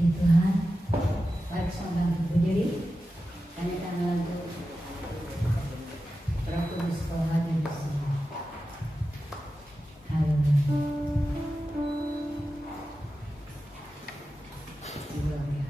Puji Tuhan. Baik, saudara berdiri. Kami akan lanjut Roh Kudus kau hadir di sini. Haleluya. Gloria.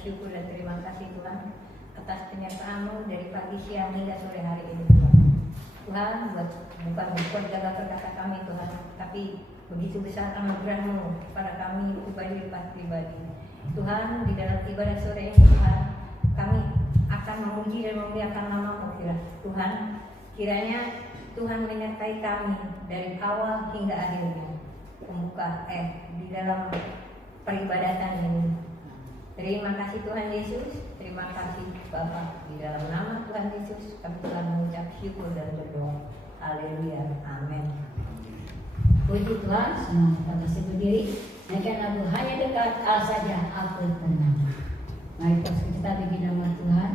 Syukur dan terima kasih Tuhan atas penyertaan-Mu dari pagi, siang hingga sore hari ini Tuhan. Tuhan, bukan jaga perkata kami Tuhan, tapi begitu besar anugerah-Mu kepada kami pribadi. Tuhan, di dalam ibadah sore ini Tuhan, kami akan memuji dan memuliakan nama-Mu Tuhan. Kiranya Tuhan menyertai kami dari awal hingga akhirnya. Di dalam peribadatan ini. Terima kasih Tuhan Yesus, terima kasih Bapa. Di dalam nama Tuhan Yesus kami telah mengucap syukur dan berdoa. Haleluya, amin. Puji Tuhan, senang kita masih berdiri. Naikkan lagu hanya dekat Allah saja aku tenang. Mari kita bikin nama Tuhan.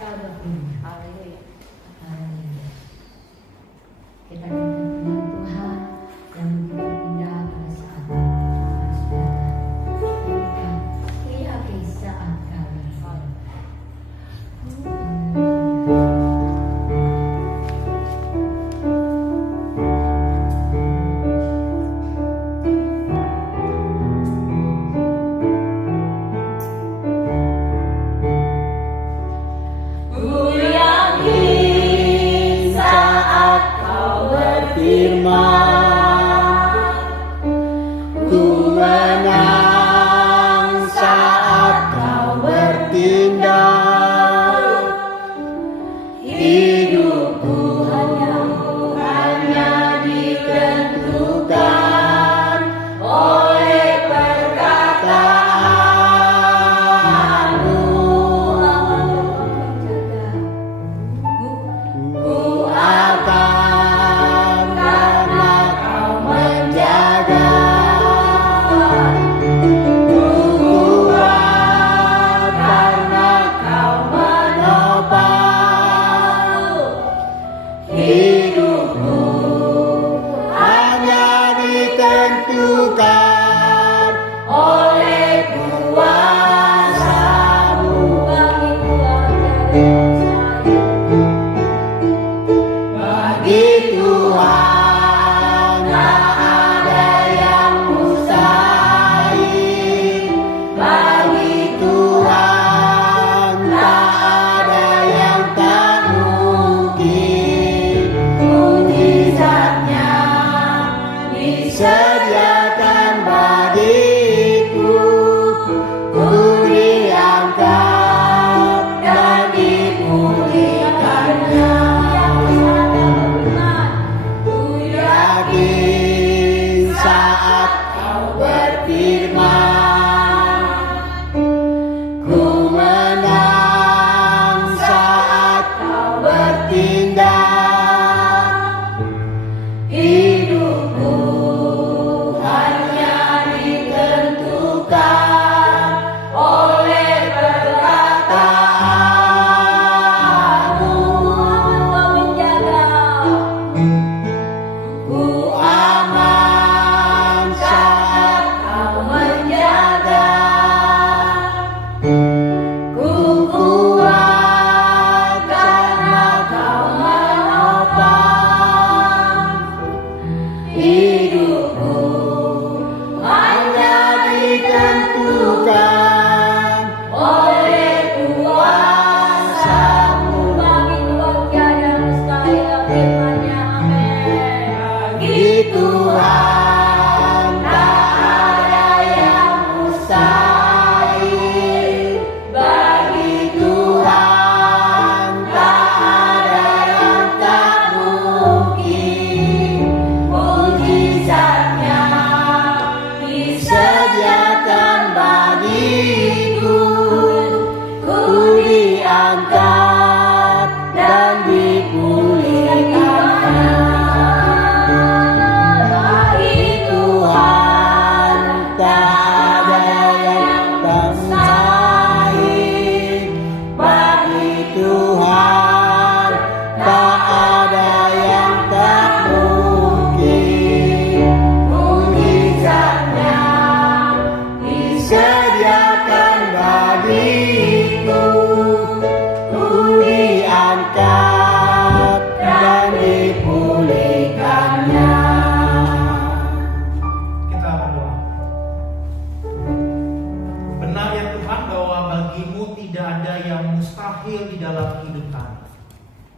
akal berpindah. Haleluya. Haleluya. Kita katakan Tuhan yang berpindah pada saat ia bisa akal berpindah.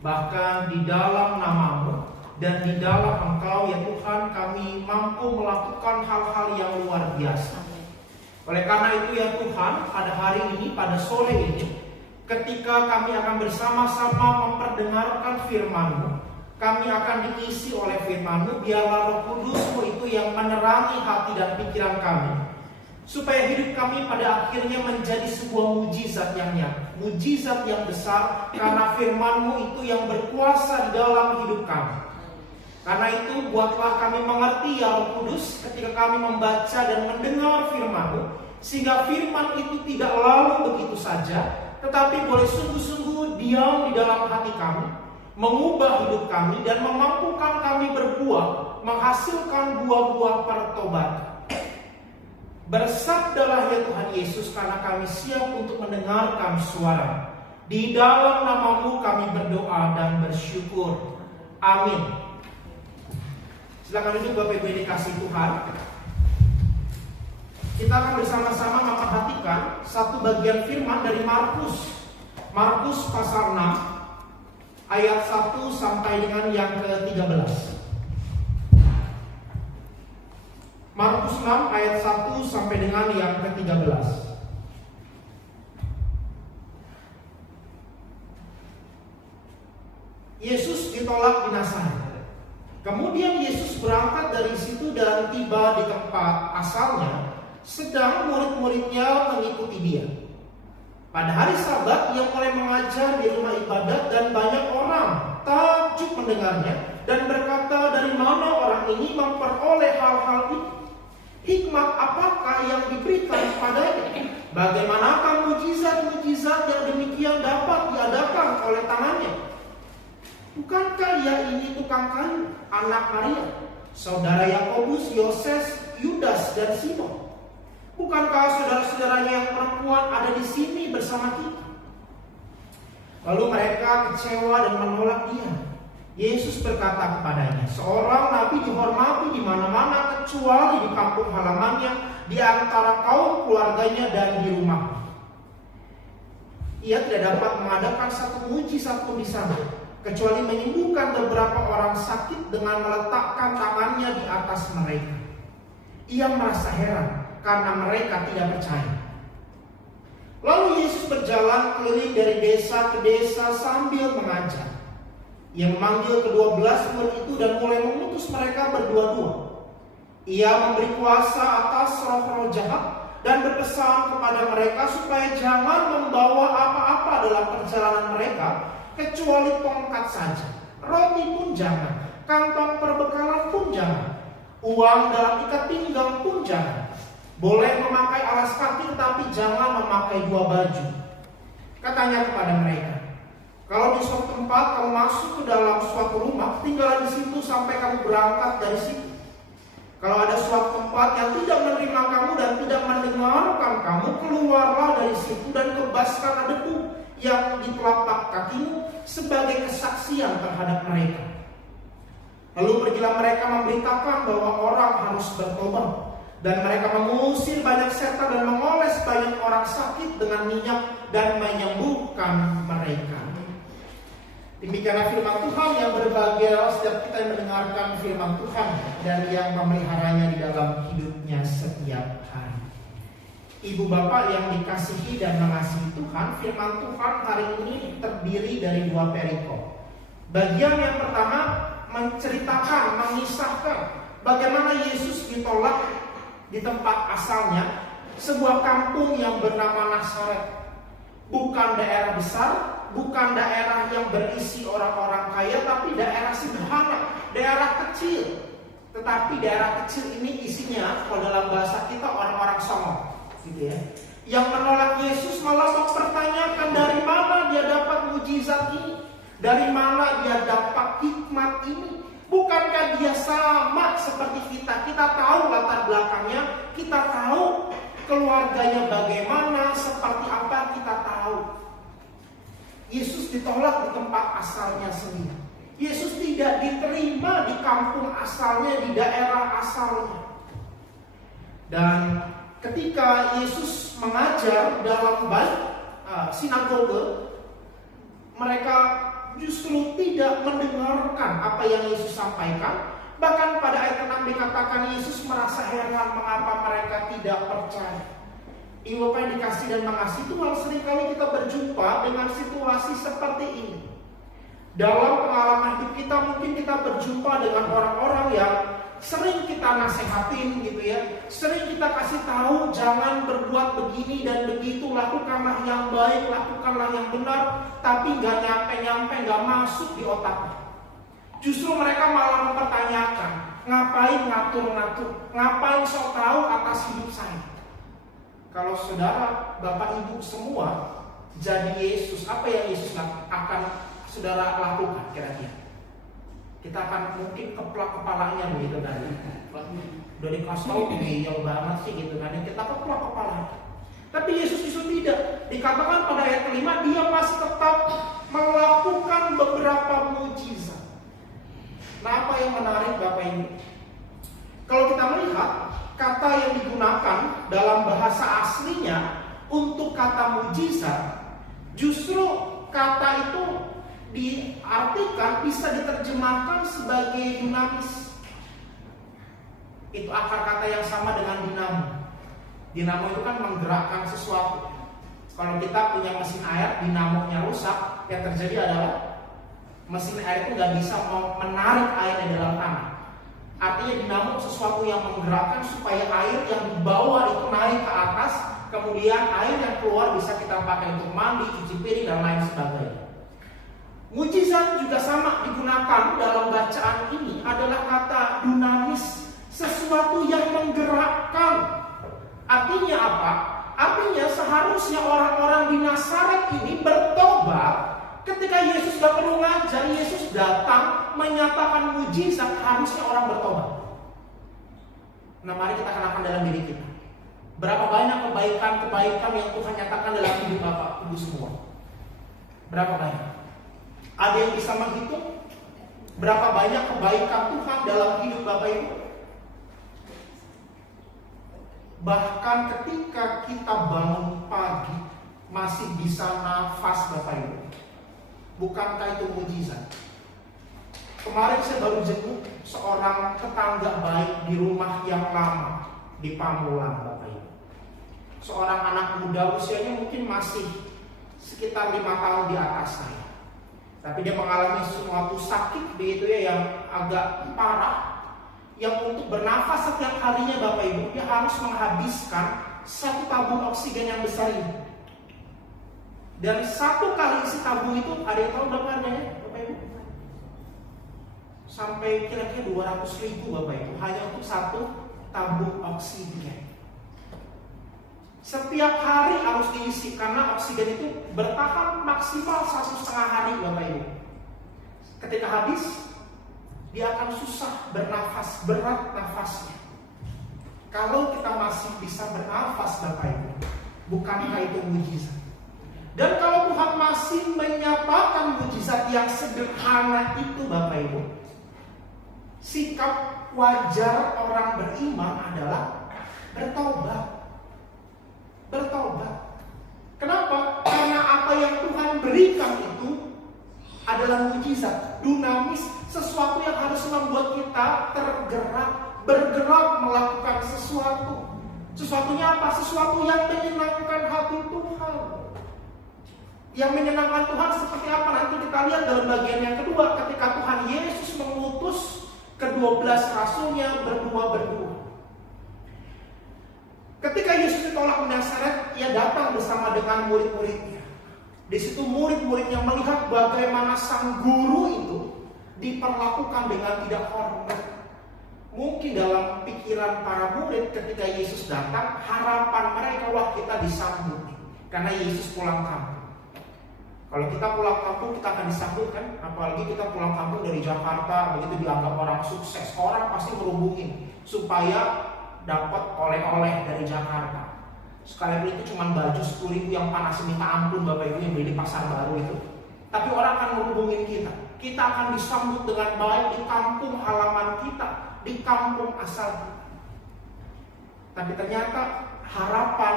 Bahkan di dalam nama-Mu dan di dalam Engkau ya Tuhan, kami mampu melakukan hal-hal yang luar biasa. Oleh karena itu ya Tuhan, pada hari ini, pada sore ini, ketika kami akan bersama-sama memperdengarkan firman-Mu, kami akan diisi oleh firman-Mu. Biarlah Roh Kudus-Mu itu yang menerangi hati dan pikiran kami, supaya hidup kami pada akhirnya menjadi sebuah mujizat yang nyata, mujizat yang besar, karena firman-Mu itu yang berkuasa di dalam hidup kami. Karena itu buatlah kami mengerti ya Roh Kudus ketika kami membaca dan mendengar firman-Mu, sehingga firman itu tidak lalu begitu saja, tetapi boleh sungguh-sungguh diam di dalam hati kami, mengubah hidup kami, dan memampukan kami berbuah, menghasilkan buah-buah pertobatan. Bersabdalah ya Tuhan Yesus, karena kami siap untuk mendengarkan suara. Di dalam nama-Mu kami berdoa dan bersyukur. Amin. Silakan duduk Bapak Ibu yang dikasihi Tuhan. Kita akan bersama-sama memperhatikan satu bagian firman dari Markus. Markus pasal 6 ayat 1 sampai dengan yang ke-13. Markus 6 ayat 1 sampai dengan yang ke-13. Yesus ditolak di Nazaret. Kemudian Yesus berangkat dari situ dan tiba di tempat asalnya, sedang murid-muridnya mengikuti dia. Pada hari Sabat ia mulai mengajar di rumah ibadat dan banyak orang takjub mendengarnya dan berkata, dari mana orang ini memperoleh hal-hal itu? Hikmat apakah yang diberikan kepadanya? Bagaimanakah mujizat-mujizat yang demikian dapat diadakan oleh tangannya? Bukankah ia ini tukang kayu, anak Maria, saudara Yakobus, Yoses, Yudas, dan Simon? Bukankah saudara-saudaranya yang perempuan ada di sini bersama kita? Lalu mereka kecewa dan menolak dia. Yesus berkata kepadanya, seorang nabi dihormati di mana-mana kecuali di kampung halamannya, di antara kaum keluarganya dan di rumahnya. Ia tidak dapat mengadakan satu mujizat pun di sana, kecuali menyembuhkan beberapa orang sakit dengan meletakkan tangannya di atas mereka. Ia merasa heran karena mereka tidak percaya. Lalu Yesus berjalan keliling dari desa ke desa sambil mengajar. Ia memanggil ke-12 murid itu dan mulai mengutus mereka berdua-dua. Ia memberi kuasa atas roh-roh jahat dan berpesan kepada mereka supaya jangan membawa apa-apa dalam perjalanan mereka kecuali tongkat saja, roti pun jangan, kantong perbekalan pun jangan, uang dalam ikat pinggang pun jangan. Boleh memakai alas kaki tetapi jangan memakai 2 baju. Katanya kepada mereka, kalau di suatu tempat kamu masuk ke dalam suatu rumah, tinggallah di situ sampai kamu berangkat dari situ. Kalau ada suatu tempat yang tidak menerima kamu dan tidak mendengarkan kamu, keluarlah dari situ dan kebaskanlah debu yang di telapak kakimu sebagai kesaksian terhadap mereka. Lalu pergilah mereka memberitakan bahwa orang harus bertobat. Dan mereka mengusir banyak setan dan mengoles banyak orang sakit dengan minyak dan menyembuhkan mereka. Demikianlah firman Tuhan. Yang berbahagia setiap kita yang mendengarkan firman Tuhan dan yang memeliharanya di dalam hidupnya setiap hari. Ibu bapak yang dikasihi dan mengasihi Tuhan, firman Tuhan hari ini terdiri dari 2 perikop. Bagian yang pertama menceritakan, mengisahkan bagaimana Yesus ditolak di tempat asalnya, sebuah kampung yang bernama Nazaret. Bukan daerah besar, bukan daerah yang berisi orang-orang kaya, tapi daerah sederhana, daerah kecil. Tetapi daerah kecil ini isinya, kalau dalam bahasa kita, orang-orang songong, gitu ya. Yang menolak Yesus malah mempertanyakan dari mana dia dapat mujizat ini, dari mana dia dapat hikmat ini. Bukankah dia sama seperti kita? Kita tahu latar belakangnya, kita tahu keluarganya bagaimana, seperti apa kita tahu. Yesus ditolak di tempat asalnya sendiri. Yesus tidak diterima di kampung asalnya, di daerah asalnya. Dan ketika Yesus mengajar dalam sinagoge, mereka justru tidak mendengarkan apa yang Yesus sampaikan. Bahkan pada ayat 6 dikatakan Yesus merasa heran mengapa mereka tidak percaya. Ibu bapak yang dikasih dan mengasihi Tuhan, seringkali kita berjumpa dengan situasi seperti ini. Dalam pengalaman hidup kita, mungkin kita berjumpa dengan orang-orang yang sering kita nasehatin gitu ya, sering kita kasih tahu jangan berbuat begini dan begitu, lakukanlah yang baik, lakukanlah yang benar, tapi gak nyampe-nyampe, gak masuk di otaknya. Justru mereka malah mempertanyakan, ngapain ngatur-ngatur, ngapain sok tahu atas hidup saya. Kalau saudara, bapak ibu semua jadi Yesus, apa yang Yesus akan saudara lakukan kira-kira? Kita akan mungkin keplak kepalanya begitu kan? Udah dikasih tahu ngeyel banget sih gitu kan? Kita keplak kepalanya. Tapi Yesus justru tidak. Dikatakan pada ayat kelima, dia masih tetap melakukan beberapa mujizat. Nah, apa yang menarik Bapak Ibu? Kalau kita melihat kata yang digunakan dalam bahasa aslinya untuk kata mujizat, justru kata itu diartikan bisa diterjemahkan sebagai dinamis. Itu akar kata yang sama dengan dinamo. Dinamo itu kan menggerakkan sesuatu. Kalau kita punya mesin air, dinamonya rusak, yang terjadi adalah mesin air itu nggak bisa menarik air di dalam tanah. Artinya dinamo sesuatu yang menggerakkan supaya air yang di bawah itu naik ke atas, kemudian air yang keluar bisa kita pakai untuk mandi, cuci piring, dan lain sebagainya. Mujizat juga sama digunakan dalam bacaan ini adalah kata dunamis, sesuatu yang menggerakkan. Artinya apa? Artinya seharusnya orang-orang di Nazaret ini bertobat. Ketika Yesus gak perlu ngajar, Yesus datang menyatakan mujizat, harusnya orang bertobat. Nah, mari kita kenakan dalam diri kita. Berapa banyak kebaikan-kebaikan yang Tuhan nyatakan dalam hidup Bapak Ibu semua? Berapa banyak? Ada yang bisa menghitung? Berapa banyak kebaikan Tuhan dalam hidup Bapak Ibu? Bahkan ketika kita bangun pagi masih bisa nafas Bapak Ibu. Bukankah itu mujizat? Kemarin saya baru jenguk seorang tetangga baik di rumah yang lama di Pamulang Bapak Ibu. Seorang anak muda, usianya mungkin masih sekitar 5 tahun di atas saya. Tapi dia mengalami suatu sakit begitu ya yang agak parah, yang untuk bernafas setiap harinya Bapak Ibu dia harus menghabiskan 1 tabung oksigen yang besar ini. Dan 1 kali isi tabung itu ada yang tahu berapa harganya Bapak Ibu? Sampai kira-kira 200.000 Bapak Ibu hanya untuk 1 tabung oksigen. Setiap hari harus diisi karena oksigen itu bertahan maksimal 1,5 hari Bapak Ibu. Ketika habis, dia akan susah bernafas, berat nafasnya. Kalau kita masih bisa bernafas Bapak Ibu, bukankah itu mujizat? Dan kalau Tuhan masih menyatakan mujizat yang sederhana itu Bapak Ibu, sikap wajar orang beriman adalah bertobat. Bertobat. Kenapa? Karena apa yang Tuhan berikan itu adalah mujizat, dunamis, sesuatu yang harus membuat kita tergerak, bergerak melakukan sesuatu. Sesuatunya apa? Sesuatu yang menyenangkan hati Tuhan. Yang menyenangkan Tuhan seperti apa? Nanti kita lihat dalam bagian yang kedua, ketika Tuhan Yesus mengutus ke-12 rasulnya berdua-berdua. Ketika Yesus ditolak di Nazaret, ia datang bersama dengan murid-muridnya. Di situ murid-muridnya melihat bagaimana sang guru itu diperlakukan dengan tidak hormat. Mungkin dalam pikiran para murid ketika Yesus datang, harapan mereka, wah kita disambut karena Yesus pulang kampung. Kalau kita pulang kampung kita akan disambut kan, apalagi kita pulang kampung dari Jakarta, begitu dianggap orang sukses, orang pasti merubungin supaya dapat oleh-oleh dari Jakarta. Sekalipun itu cuma baju 10.000 yang panas minta ampun Bapak Ibu yang beli di pasar baru itu. Tapi orang akan merubungin kita. Kita akan disambut dengan baik di kampung halaman kita, di kampung asal kita. Tapi ternyata harapan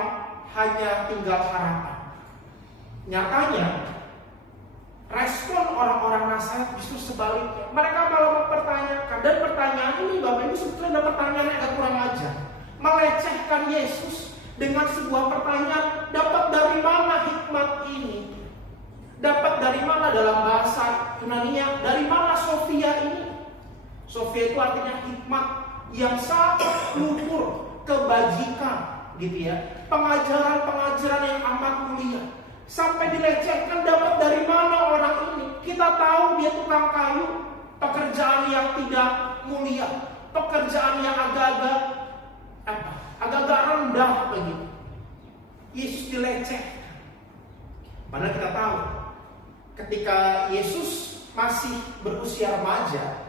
hanya tinggal harapan. Nyatanya respon orang-orang Nazaret justru sebaliknya. Mereka malah mempertanyakan, dan pertanyaan ini Bapak Ibu sebetulnya ada pertanyaan yang agak kurang ajar. Melecehkan Yesus dengan sebuah pertanyaan, dapat dari mana hikmat ini? Dapat dari mana dalam bahasa Yunani-nya? Dari mana Sophia ini? Sophia itu artinya hikmat yang sangat luhur, kebajikan, gitu ya. Pengajaran-pengajaran yang amat mulia. Sampai dilecehkan, dapat dari mana orang ini? Kita tahu dia tukang kayu, pekerjaan yang tidak mulia, pekerjaan yang agak-agak rendah begitu. Yesus dilecehkan. Padahal kita tahu ketika Yesus masih berusia remaja,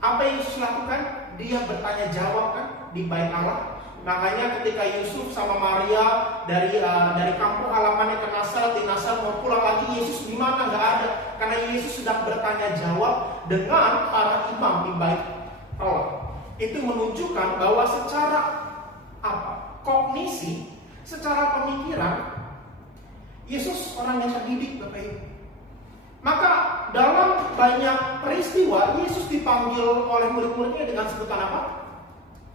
apa yang Yesus lakukan? Dia bertanya jawab kan di Bait Allah. Makanya ketika Yusuf sama Maria dari kampung halamannya ke Nazaret, di Nazaret mau pulang lagi, Yesus di mana? Nggak ada, karena Yesus sedang bertanya jawab dengan para imam di Bait Allah. Itu menunjukkan bahwa secara kognisi, secara pemikiran, Yesus orang yang terdidik, Bapak Ibu. Maka dalam banyak peristiwa Yesus dipanggil oleh murid-muridnya dengan sebutan apa?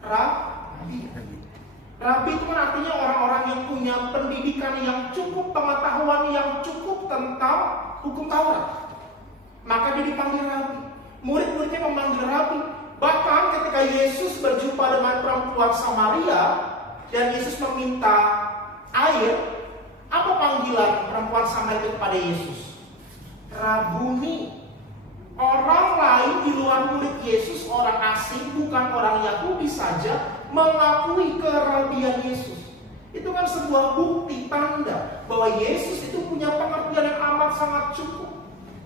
Rabi. Rabi itu kan artinya orang-orang yang punya pendidikan yang cukup, pengetahuan yang cukup tentang hukum Taurat. Maka dia dipanggil Rabi. Murid-muridnya memanggil Rabi. Bahkan ketika Yesus berjumpa dengan perempuan Samaria dan Yesus meminta air, apa panggilan perempuan Samaria itu kepada Yesus? Rabuni. Orang lain di luar murid Yesus, orang asing, bukan orang Yahudi saja, mengakui kerabian Yesus. Itu kan sebuah bukti tanda bahwa Yesus itu punya pengertian yang amat sangat cukup.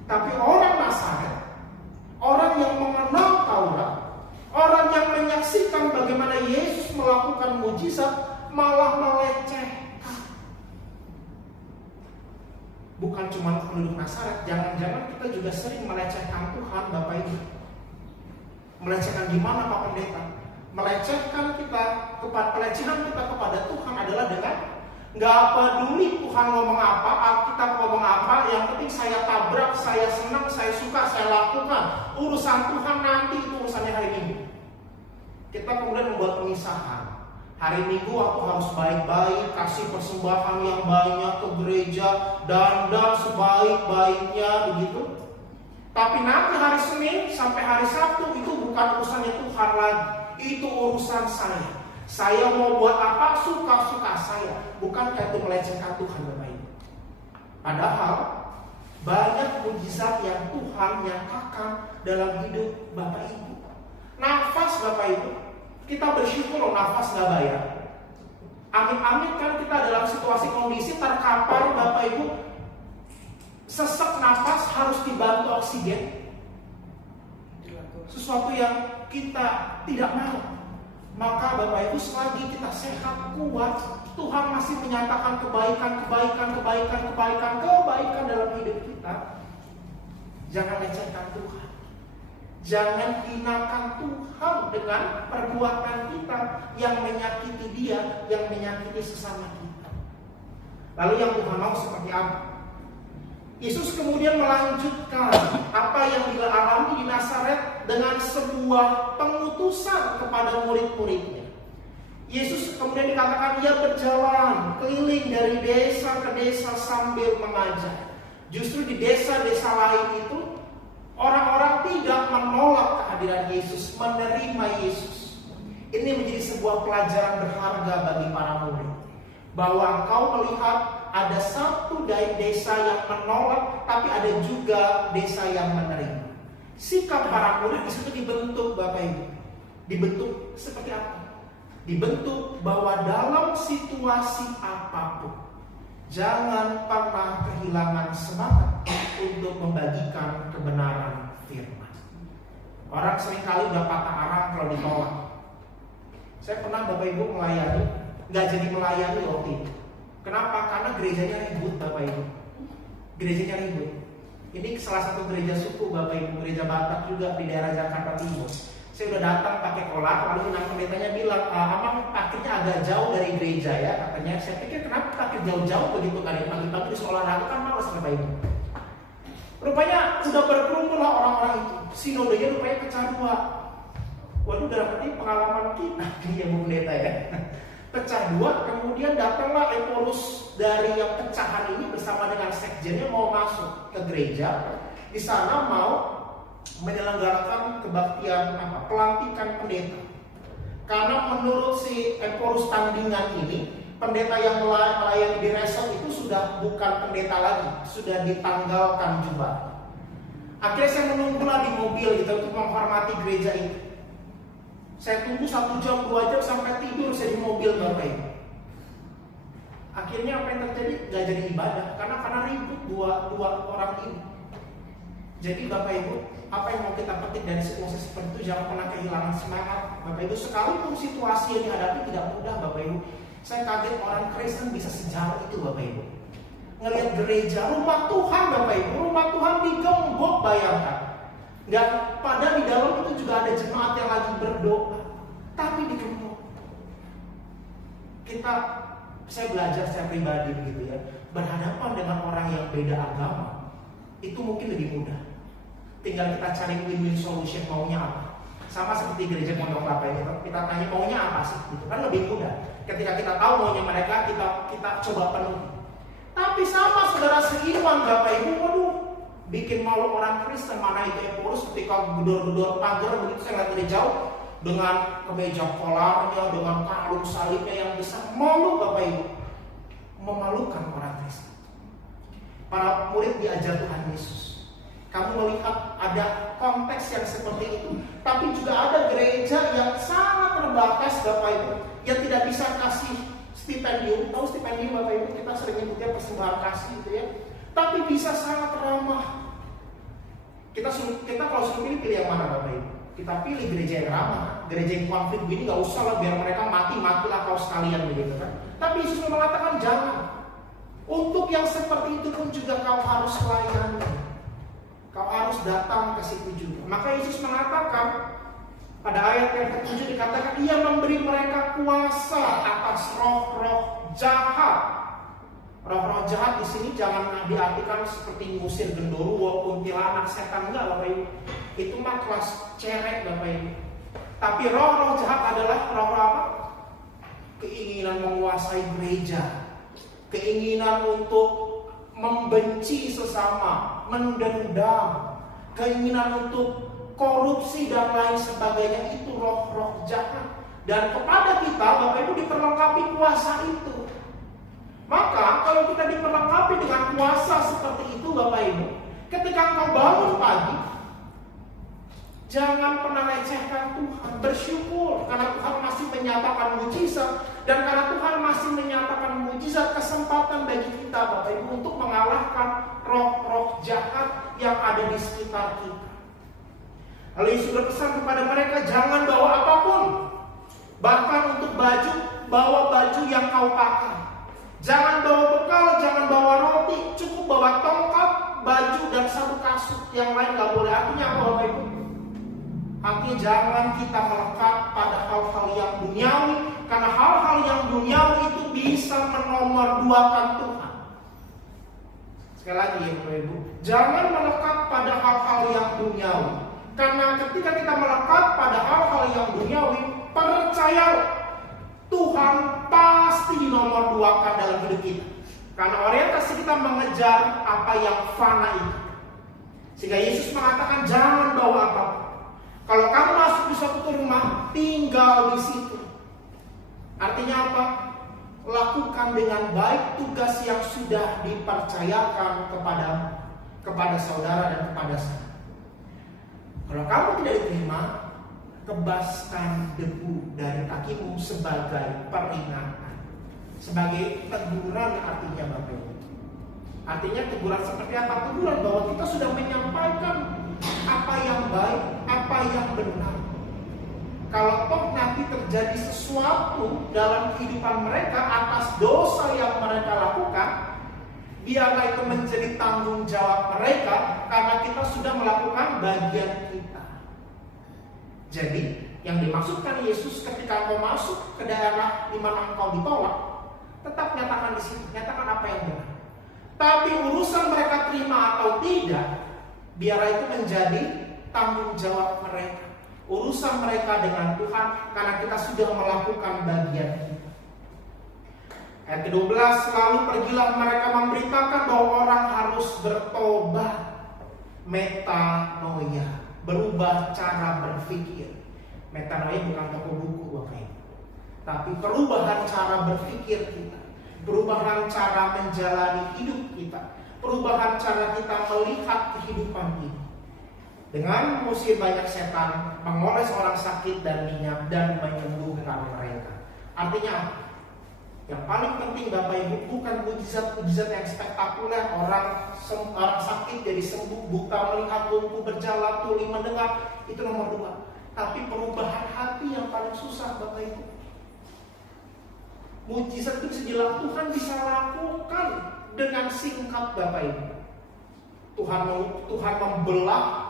Tapi orang Nazaret, orang yang mengenal Taurat, orang yang menyaksikan bagaimana Yesus melakukan mujizat, malah melecehkan. Bukan cuma penduduk Nazaret, jangan-jangan kita juga sering melecehkan Tuhan, Bapak Ibu. Melecehkan gimana Pak Pendeta? Melecehkan kita, pelecehan kita kepada Tuhan adalah dengan nggak peduli Tuhan ngomong apa, Alkitab ngomong apa, yang penting saya tabrak, saya senang, saya suka, saya lakukan. Urusan Tuhan nanti, itu urusannya hari Minggu. Kita kemudian membuat pemisahan. Hari Minggu aku harus baik-baik, kasih persembahan yang banyak ke gereja, dandan sebaik-baiknya, begitu. Tapi nanti hari Senin sampai hari Sabtu itu bukan urusannya Tuhan lagi, itu urusan saya. Saya mau buat apa, suka-suka saya. Bukan itu melecehkan Tuhan, Bapak Ibu. Padahal banyak mujizat yang Tuhan nyatakan dalam hidup Bapak Ibu. Nafas, Bapak Ibu, kita bersyukur loh nafas gak bayar. Amit-amit kan kita dalam situasi kondisi terkapar, Bapak Ibu, sesak nafas harus dibantu oksigen. Sesuatu yang kita tidak mau. Maka Bapak Ibu, selagi kita sehat, kuat, Tuhan masih menyatakan kebaikan dalam hidup kita. Jangan lecehkan Tuhan. Jangan hinakan Tuhan dengan perbuatan kita yang menyakiti Dia, yang menyakiti sesama kita. Lalu yang Tuhan mau seperti apa? Yesus kemudian melanjutkan apa yang dialami di Nazaret dengan sebuah pengutusan kepada murid-muridnya. Yesus kemudian dikatakan Dia berjalan keliling dari desa ke desa sambil mengajar. Justru di desa-desa lain itu orang-orang tidak menolak kehadiran Yesus, menerima Yesus. Ini menjadi sebuah pelajaran berharga bagi para murid. Bahwa engkau melihat ada satu desa yang menolak, tapi ada juga desa yang menerima. Sikap para murid di situ dibentuk, Bapak Ibu. Dibentuk seperti apa? Dibentuk bahwa dalam situasi apapun, jangan pernah kehilangan semangat untuk membagikan kebenaran firman. Orang seringkali udah patah arang kalau ditolak. Saya pernah Bapak Ibu melayani, nggak jadi melayani waktu itu. Kenapa? Karena gerejanya ribut, Bapak Ibu. Gerejanya ribut. Ini salah satu gereja suku, Bapak Ibu, gereja Batak juga di daerah Jakarta Timur. Saya udah datang pakai kolar, lalu inang pendetanya bilang, Amang parkirnya agak jauh dari gereja ya, katanya. Saya pikir kenapa parkir jauh-jauh begitu kan? Pagi-pagi di olahraga kan males, Bapak Ibu. Rupanya sudah berkerumun lah orang-orang itu. Sinodenya rupanya pecah dua. Waduh, dalam arti pengalaman kita dia Bu Pendeta ya. Pecah dua, kemudian datanglah Eporus dari yang pecahan ini bersama dengan sekjennya mau masuk ke gereja. Di sana mau menyelenggarakan kebaktian pelantikan pendeta. Karena menurut si Eporus tandingan ini, pendeta yang melayani di resort itu sudah bukan pendeta lagi, sudah ditanggalkan jubah. Akhirnya saya menunggulah di mobil gitu untuk menghormati gereja itu. Saya tunggu 1 jam, 2 jam sampai tidur saya di mobil, Bapak Ibu. Akhirnya apa yang terjadi? Gak jadi ibadah karena ribut dua orang ini. Jadi Bapak Ibu, apa yang mau kita petik dari situasi seperti itu? Jangan pernah kehilangan semangat Bapak Ibu. Sekalipun situasi yang dihadapi tidak mudah Bapak Ibu. Saya kaget orang Kristen bisa sejauh itu Bapak Ibu. Ngelihat gereja, rumah Tuhan Bapak Ibu, rumah Tuhan digembok, bayangkan. Dan pada di dalam itu juga ada jemaat yang lagi berdoa, tapi digembok. Saya belajar secara pribadi begitu ya, berhadapan dengan orang yang beda agama itu mungkin lebih mudah. Tinggal kita cari win-win solution, maunya apa. Sama seperti gereja Pondok Kelapa ini, kita tanya maunya apa sih, gitu kan lebih mudah. Ketika kita tahu maunya mereka, kita coba penuhi. Tapi sama saudara seiman Bapak Ibu, waduh, bikin malu orang Kristen. Mana itu Epaulus ketika gedor-gedor pagar begitu, saya lihat dari jauh dengan kemeja polarnya, dengan kalung salibnya yang besar, malu Bapak Ibu, memalukan orang Kristen. Para murid diajar Tuhan Yesus. Kamu melihat ada konteks yang seperti itu, tapi juga ada gereja yang sangat terbatas Bapak Ibu, yang tidak bisa kasih stipendium. Tahu stipendium Bapak Ibu? Kita sering nyebutnya persembahan kasih gitu ya. Tapi bisa sangat ramah. Kita kalau suruh pilih yang mana Bapak Ibu? Kita pilih gereja yang ramah. Gereja yang konflik begini gak usah lah, biar mereka matilah kau sekalian begitu kan. Tapi Yesus mengatakan jangan. Untuk yang seperti itu pun juga kau harus layani. Kau harus datang ke situ juga. Maka Yesus mengatakan pada ayat yang ke-7 dikatakan Ia memberi mereka kuasa atas roh-roh jahat. Roh-roh jahat di sini jangan diartikan seperti ngusir genderuwo, kuntilanak, setan, enggak Bapak Ibu. Itu mah kelas cerek Bapak Ibu. Tapi roh-roh jahat adalah roh-roh apa? Keinginan menguasai gereja, keinginan untuk membenci sesama, mendendam, keinginan untuk korupsi dan lain sebagainya. Itu roh-roh jahat. Dan kepada kita Bapak Ibu diperlengkapi kuasa itu. Maka kalau kita diperlengkapi dengan kuasa seperti itu Bapak Ibu, ketika engkau bangun pagi, jangan pernah lecehkan Tuhan. Bersyukur karena Tuhan masih menyatakan mujizat. Dan karena Tuhan masih menyatakan mujizat, kesempatan bagi kita Bapak Ibu untuk mengalahkan roh-roh jahat yang ada di sekitar kita. Lalu Yesus berpesan kepada mereka, jangan bawa apapun. Bahkan untuk baju, bawa baju yang kau pakai. Jangan bawa bekal, jangan bawa roti. Cukup bawa tongkat, baju, dan satu kasut. Yang lain gak boleh. Artinya apa Bapak Ibu? Artinya jangan kita melekat pada hal-hal yang duniawi. Karena hal-hal yang duniawi itu bisa menomorduakan Tuhan. Sekali lagi ya Bapak Ibu, jangan melekat pada hal-hal yang duniawi. Karena ketika kita melekat pada hal-hal yang duniawi, percayalah, Tuhan pasti dinomorduakan dalam hidup kita. Karena orientasi kita mengejar apa yang fana itu. Sehingga Yesus mengatakan jangan bawa apa-apa. Kalau kamu masuk di suatu rumah, tinggal di situ. Artinya apa? Lakukan dengan baik tugas yang sudah dipercayakan kepada saudara dan kepada saya. Kalau kamu tidak diterima, kebaskan debu dari kakimu sebagai peringatan, sebagai teguran. Artinya Bapak Ibu, artinya teguran seperti apa? Teguran bahwa kita sudah menyampaikan apa yang baik, apa yang benar. Kalau toh nanti terjadi sesuatu dalam kehidupan mereka atas dosa yang mereka lakukan, biarlah itu menjadi tanggung jawab mereka, karena kita sudah melakukan bagian kita. Jadi yang dimaksudkan Yesus ketika engkau masuk ke daerah di mana engkau ditolak, tetap nyatakan di situ, nyatakan apa yang benar. Tapi urusan mereka terima atau tidak, biarlah itu menjadi tanggung jawab mereka. Urusan mereka dengan Tuhan, karena kita sudah melakukan bagian kita. Ayat ke-12, lalu pergilah mereka memberitakan bahwa orang harus bertobat. Metanoia, berubah cara berpikir. Metanoia bukan toko buku Bapak Ibu, tapi perubahan cara berpikir kita, perubahan cara menjalani hidup kita, perubahan cara kita melihat kehidupan ini. Dengan mengusir banyak setan, mengoles orang sakit dan minyak, dan menyembuhkan mereka. Artinya apa? Yang paling penting Bapak Ibu bukan mujizat-mujizat yang spektakuler, orang sakit jadi sembuh, buta melihat, lumpuh berjalan, tuli mendengar, itu nomor 2. Tapi perubahan hati yang paling susah Bapak Ibu. Mujizat itu Tuhan bisa lakukan dengan singkat Bapak Ibu. Tuhan membelah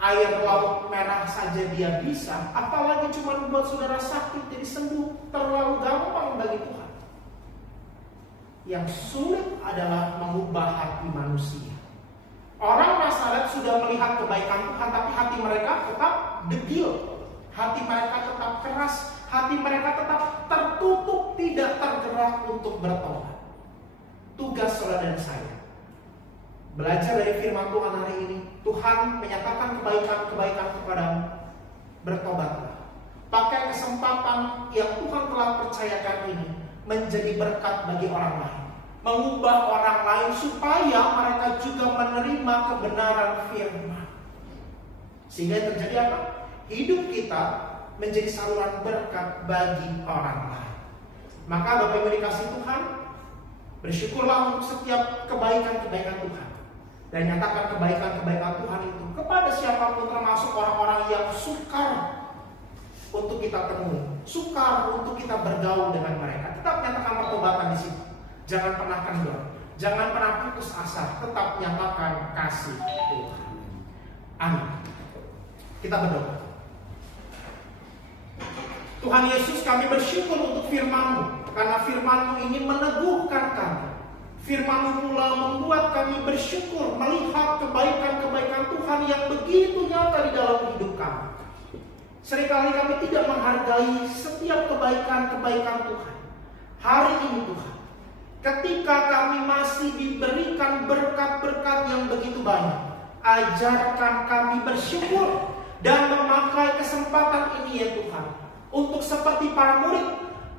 air laut merah saja dia bisa, apalagi cuma membuat saudara sakit jadi sembuh. Terlalu gampang bagi Tuhan. Yang sulit adalah mengubah hati manusia. Orang Nazaret sudah melihat kebaikan Tuhan, tapi hati mereka tetap degil, hati mereka tetap keras, hati mereka tetap tertutup, tidak tergerak untuk bertobat. Tugas saudara dan saya belajar dari firman Tuhan hari ini. Tuhan menyatakan kebaikan-kebaikan kepadamu, bertobatlah. Pakai kesempatan yang Tuhan telah percayakan ini menjadi berkat bagi orang lain, mengubah orang lain supaya mereka juga menerima kebenaran firman. Sehingga terjadi apa? Hidup kita menjadi saluran berkat bagi orang lain. Maka Bapak Ibu dikasih Tuhan, bersyukurlah untuk setiap kebaikan-kebaikan Tuhan. Dan nyatakan kebaikan-kebaikan Tuhan itu kepada siapapun, termasuk orang-orang yang sukar untuk kita temui, sukar untuk kita bergaul dengan mereka. Tetap nyatakan pertobatan di situ. Jangan pernah kendor, jangan pernah putus asa. Tetap nyatakan kasih Tuhan. Amin. Kita berdoa. Tuhan Yesus, kami bersyukur untuk firman-Mu, karena firman-Mu ini meneguhkan kami. Firman-Mu pula membuat kami bersyukur melihat kebaikan-kebaikan Tuhan yang begitu nyata di dalam hidup kami. Seringkali kami tidak menghargai setiap kebaikan-kebaikan Tuhan. Hari ini Tuhan, ketika kami masih diberikan berkat-berkat yang begitu banyak, ajarkan kami bersyukur dan memakai kesempatan ini ya Tuhan, untuk seperti para murid,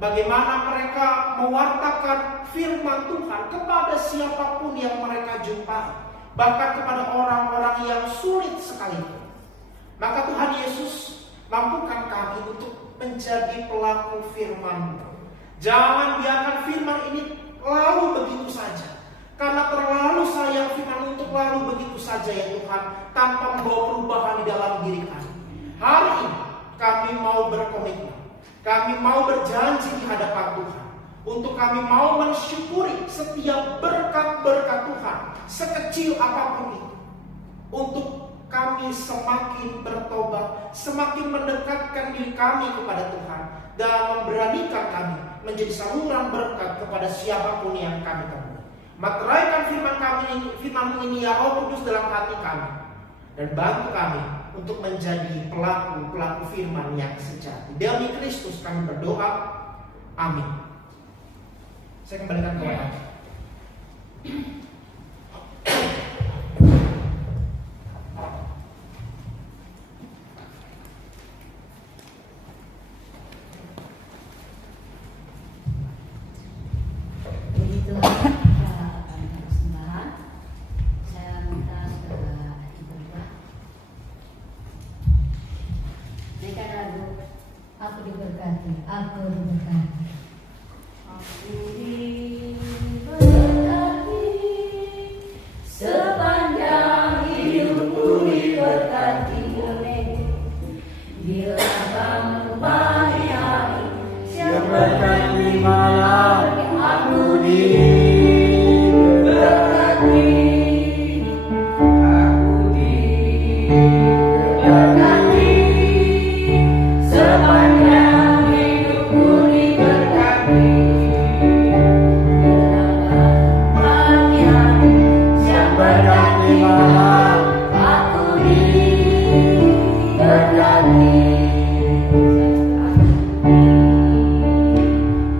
bagaimana mereka mewartakan firman Tuhan kepada siapapun yang mereka jumpai, bahkan kepada orang-orang yang sulit sekalipun. Maka Tuhan Yesus, mampukan kami untuk menjadi pelaku firman-Mu. Jangan biarkan firman ini lalu begitu saja, karena terlalu sayang firman untuk lalu begitu saja ya Tuhan, tanpa membawa perubahan di dalam diri kami. Hari ini kami mau berkomitmen, kami mau berjanji di hadapan Tuhan, untuk kami mau mensyukuri setiap berkat-berkat Tuhan, sekecil apapun itu, untuk kami semakin bertobat, semakin mendekatkan diri kami kepada Tuhan, dan memberanikan kami menjadi saluran berkat kepada siapapun yang kami temui. Materaikan firman-Mu ini ya Roh Kudus dalam hati kami, dan bantu kami untuk menjadi pelaku firman yang sejati. Demi Kristus kami berdoa. Amin. Saya kembalikan kepada Anda. Puji Tuhan, kita akan persembahan. Saya minta saudara berdoa. Naikkan lagu Aku Diberkati, Aku Diberkati. Aku diberkati, sepanjang hidupku diberkati. Bila kamu pagi hari, siang berkati malam, aku diberkati. Aku diberkati, sepanjang hidupku diberkati. Pagi hari, siang berkati malam, aku diberkati.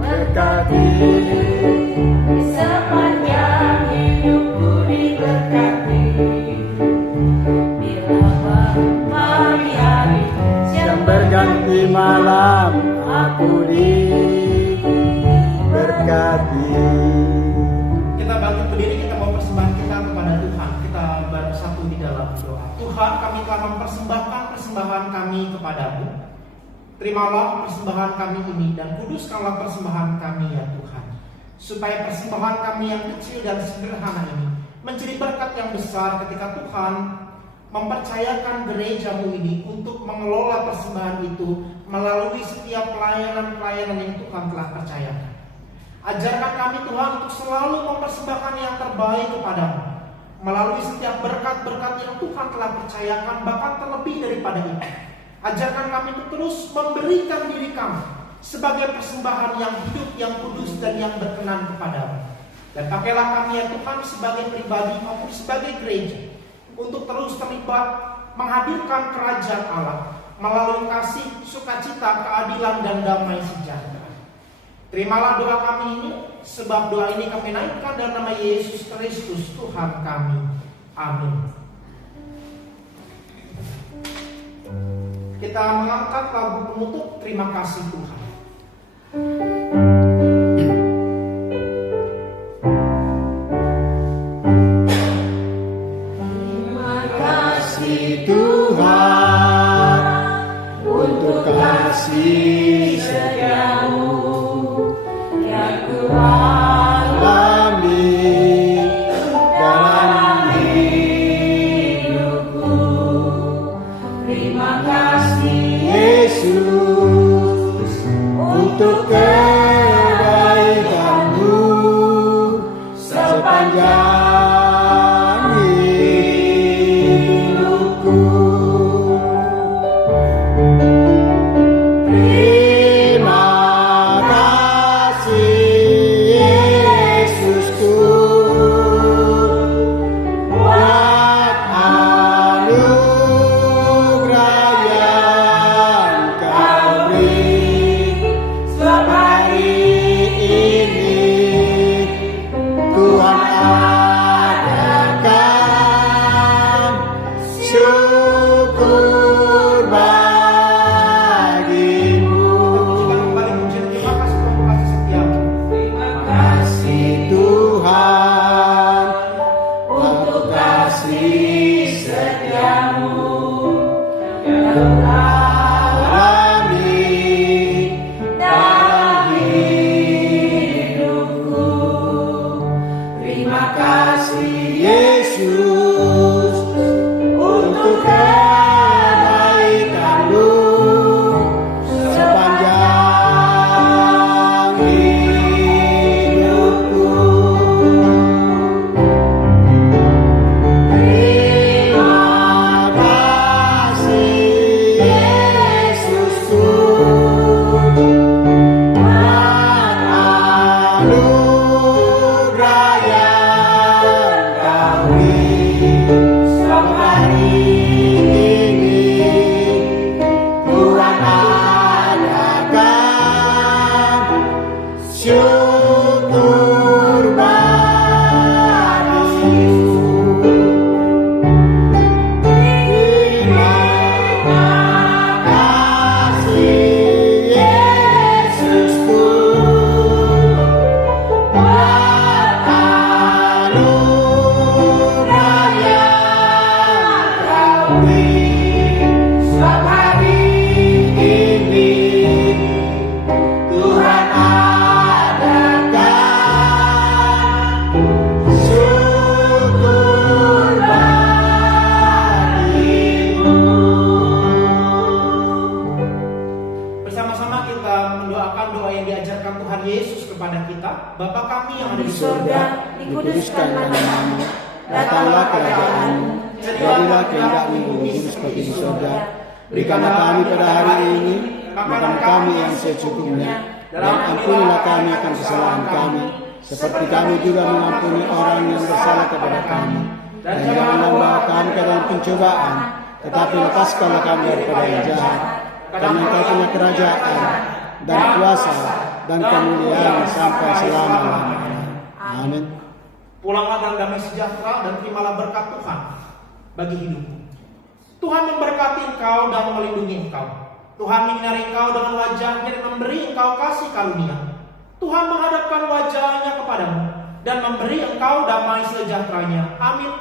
Berkati, sepanjang hidupku diberkati. Bila pagi hari, siang berganti malam, aku diberkati. Kita bangkit berdiri, kita mau persembahkan kita kepada Tuhan. Kita bersatu di dalam doa. Tuhan, kami telah mempersembahkan persembahan kami kepadamu. terimalah persembahan kami ini dan kuduskanlah persembahan kami ya Tuhan. Supaya persembahan kami yang kecil dan sederhana ini menjadi berkat yang besar ketika Tuhan mempercayakan gerejamu ini untuk mengelola persembahan itu melalui setiap pelayanan-pelayanan yang Tuhan telah percayakan. Ajarkan kami Tuhan untuk selalu mempersembahkan yang terbaik kepadamu melalui setiap berkat-berkat yang Tuhan telah percayakan, bahkan terlebih daripada itu. Ajarkan kami untuk terus memberikan diri kami sebagai persembahan yang hidup, yang kudus, dan yang berkenan kepadamu. Dan pakailah kami ya Tuhan sebagai pribadi maupun sebagai gereja untuk terus terlibat menghadirkan kerajaan Allah melalui kasih, sukacita, keadilan, dan damai sejahtera. Terimalah doa kami ini, sebab doa ini kami naikkan dalam nama Yesus Kristus Tuhan kami. Amin. Kita mengangkat lagu penutup Terima Kasih Tuhan. Terima kasih Tuhan untuk kasih setiamu yang ku alami dalam hidupku. Terima kasih Yesus untuk kebaikanmu sepanjang hidupku. Terima kasih Yesusku buat anugerah yang Kau beri. Sebab hari ini Tuhan adakan syukur bagimu. Kita kembali pujian, terima kasih Tuhan untuk kasih setiamu yang alami dalam hidupku. Terima kasih Yesus untuk kebaikanmu sepanjang hidupku. Terima kasih Yesusku buat anugerah yang Kau beri. Sebab hari ini Tuhan adakan syukur bagimu. Terima kasih Yesusku buat anugerah yang Kau beri. Sebab hari ini Tuhan adakan syukur bagimu. Bersama-sama kita mendoakan doa yang diajarkan Tuhan Yesus kepada kita. Bapa kami yang ada di surga, Dikuduskanlah namamu, datanglah kerajaanmu, jadilah kehendakmu di bumi seperti di surga. Berikanlah kami pada hari ini makanan kami yang secukupnya, dan ampunilah kami akan kesalahan kami, seperti kami juga mengampuni orang yang bersalah kepada kami. Dan janganlah membawa kami ke dalam pencobaan, tetapi lepaskanlah kami daripada yang jahat. Karena Engkau punya kerajaan dan kuasa dan kemuliaan sampai selama-lamanya. Amin. Pulanglah dalam damai sejahtera dan terimalah berkat Tuhan bagi hidupmu. Tuhan memberkati engkau dan melindungi engkau. Tuhan menyinari engkau dengan wajahnya dan memberi engkau kasih karunia. Tuhan menghadapkan wajahnya kepadamu dan memberi engkau damai sejahteranya. Amin.